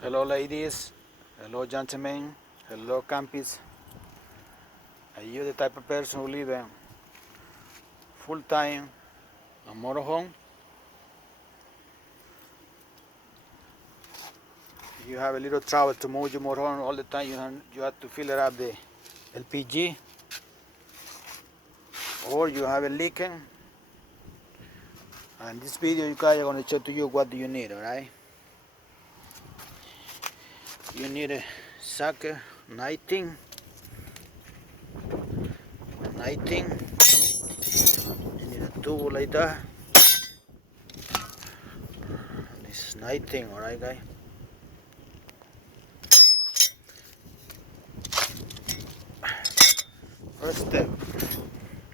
Hello ladies, hello gentlemen, hello campies. Are you the type of person who live full time a motorhome? You have a little trouble to move your motorhome all the time. You have to fill it up the LPG, or you have a leaking. And this video you guys are going to show to you what do you need, alright? You need a sucker 19. You need a tool like that. This is 19, alright guys? First step,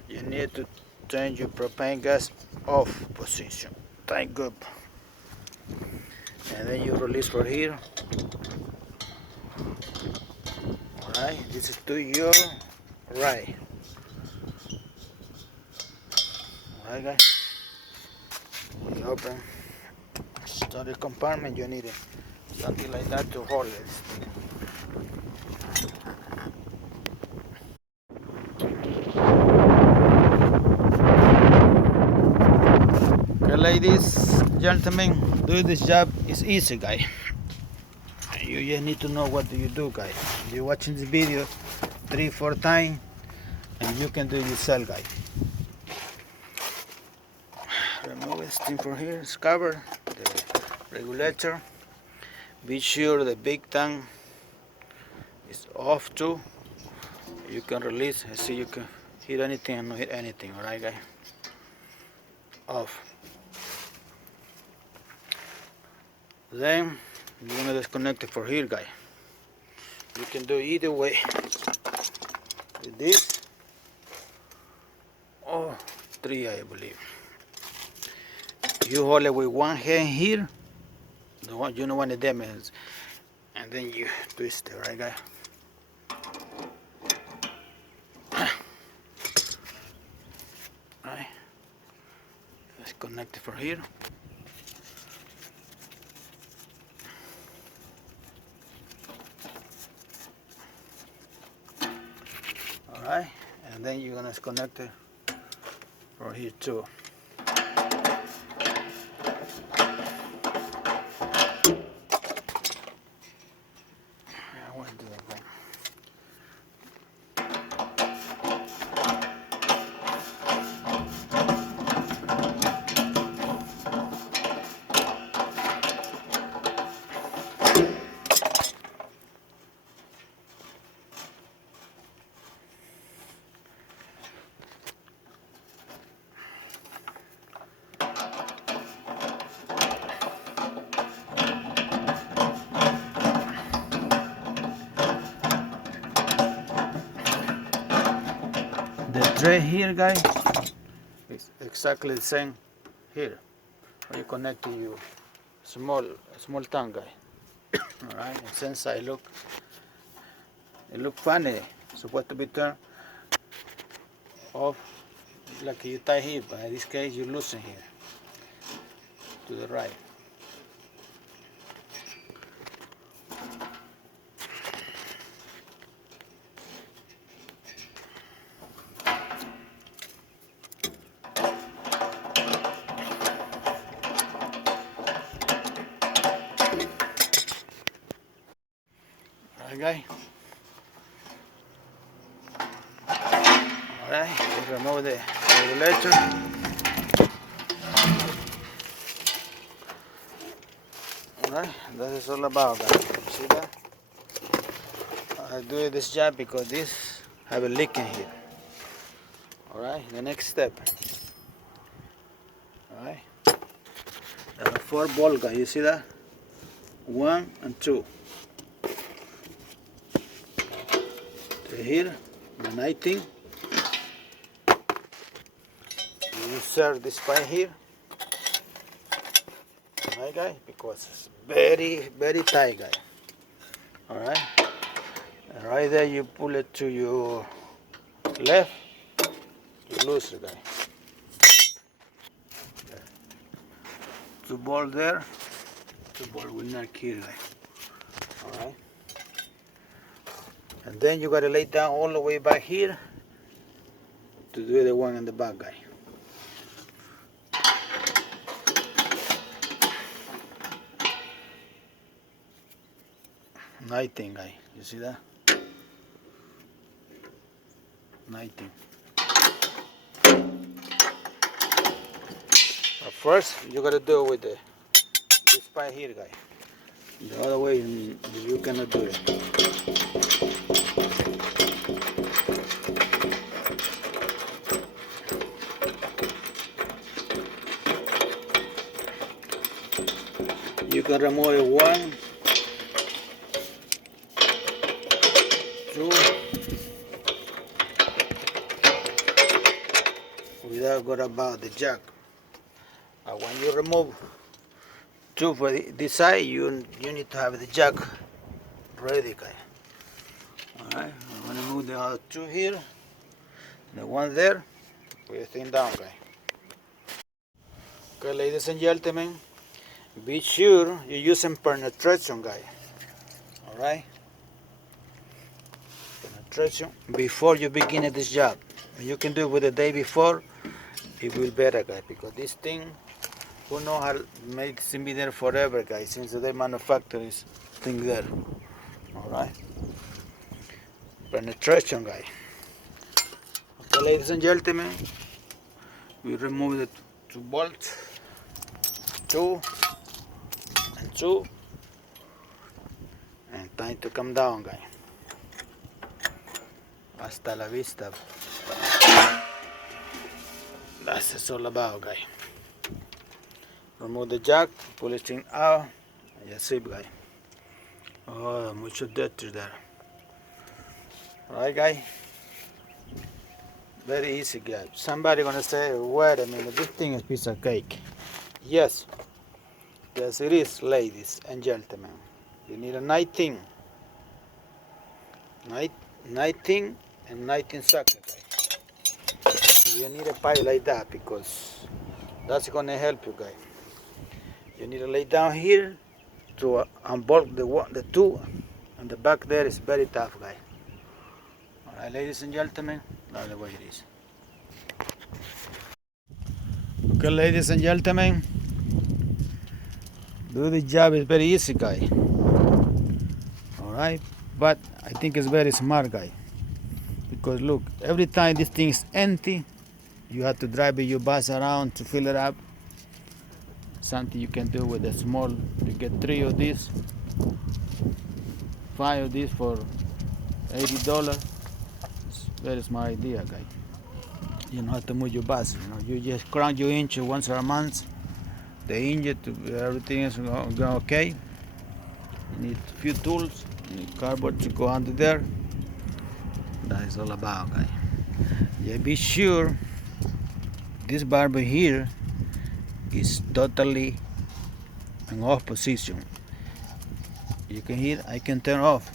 you need to turn your propane gas off position. Tight up. And then you release for here. Alright, this is to your right. Alright guys. You open storage compartment, you need something like that to hold it. Okay ladies, gentlemen, doing this job is easy guys. You just need to know what do you do guys. You're watching this video 3-4 times and you can do it yourself guys. Remove this thing from here, it's covered, the regulator. Be sure the big tank is off too. You can release, see you can hit anything and not hit anything, alright guys? Off. Then you're gonna disconnect it from here guys. You can do either way. With this or 3 I believe. You hold it with one hand here, the one you know when the damage, and then you twist it, right guys? Right. Let's connect it from here. Alright, and then you're gonna connect it from here too. The tray here guys is exactly the same here. When you connect to your small tank guy. Alright, and since it look funny, it's supposed to be turned off like you tie here, but in this case you loosen here to the right. Alright, we remove the regulator. Alright, that is all about guys. See that? I do this job because this have a leak in here. Alright, the next step. Alright. There are 4 bolts guys, you see that? 1 and 2. Here, the 19. You insert this pipe here, alright guys, because it's very tight guys. Alright, and right there you pull it to your left, you lose it guys. 2 bolts there, 2 bolts will not kill guys. Alright. And then you gotta lay down all the way back here to do the one in the back, guy. Nighting, guy. You see that? Nighting. But first, you gotta do it with this pipe here, guy. The other way, you cannot do it. You can remove one, two, without going about the jack. But when you remove two for this side, you need to have the jack ready, guy. Alright, I'm gonna move the other two here, the one there, put the thing down, guy. Okay, ladies and gentlemen, be sure you use some penetration, guy. Alright? Penetration before you begin this job. You can do it with the day before, it will be better, guy, because this thing, who knows how to make it be there forever, guys, since they manufacture this thing there. Alright? Penetration, guy. Okay, ladies and gentlemen, we remove the two bolts, two and two, and time to come down, guy. Hasta la vista. That's what it's all about, guy. Remove the jack, pull this thing out, and just zip, guy. Oh, mucho dirty there. Alright, guy. Very easy, guy. Somebody gonna say, wait a minute, this thing is a piece of cake. Yes. Yes, it is, ladies and gentlemen. You need a 19. 19 and 19 socket, guy. You need a pipe like that because that's gonna help you, guys. You need to lay down here to unbolt the two, and the back there is very tough, guy. All right, ladies and gentlemen, that's the way it is. Okay, ladies and gentlemen, do the job is very easy, guy. All right, but I think it's very smart, guy, because look, every time this thing is empty, you have to drive your bus around to fill it up. Something you can do with a small, you get 3 of these, 5 of these for $80. It's a very smart idea, guy. You don't have to move your bus, you just crank your engine once a month. The engine, everything is going okay. You need a few tools, you need cardboard to go under there. That is all about, guy. Yeah, be sure this barber here is totally in off position. You can hear, I can turn off,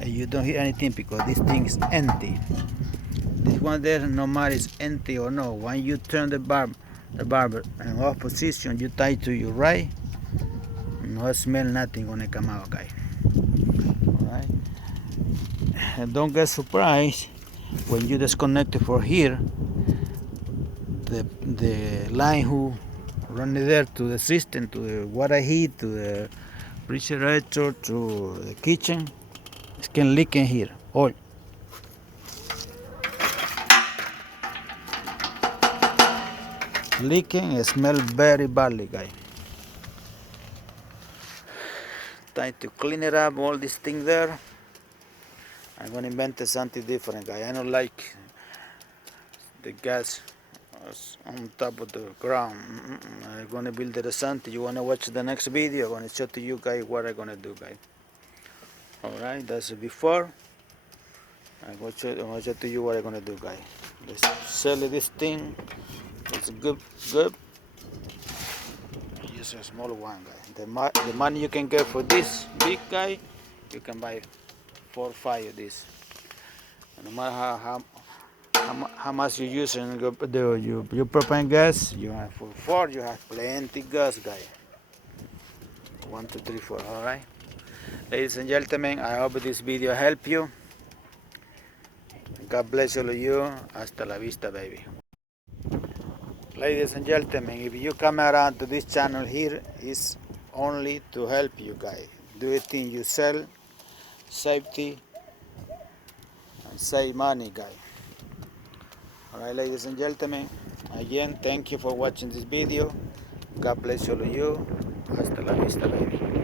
and you don't hear anything because this thing is empty. This one there, no matter it's empty or no, when you turn the barber in off position, you tie to your right, no smell, nothing gonna come out, guy. Alright? And don't get surprised when you disconnect it from here, the line who run it there to the system, to the water heat, to the refrigerator, to the kitchen, it can leak in here, oil. Leaking, it smells very badly, guy. Time to clean it up, all this thing there. I'm gonna invent something different, guy. I don't like the gas on top of the ground. I'm gonna build it something. You wanna watch the next video? I'm gonna show to you guys what I'm gonna do, guys. Alright, that's before. I'm gonna show to you what I'm gonna do, guys. Let's sell this thing. It's good. Use a small one, guy. The money you can get for this big guy, you can buy 4 or 5 of this. No matter how much you use in your propane gas, you have for 4, you have plenty gas, guy. 1, 2, 3, 4. All right. Ladies and gentlemen, I hope this video helped you. God bless all of you. Hasta la vista, baby. Ladies and gentlemen, if you come around to this channel here, it's only to help you guys. Do it in yourself, safety, and save money, guys. Alright, ladies and gentlemen, again, thank you for watching this video. God bless all of you. Hasta la vista, baby.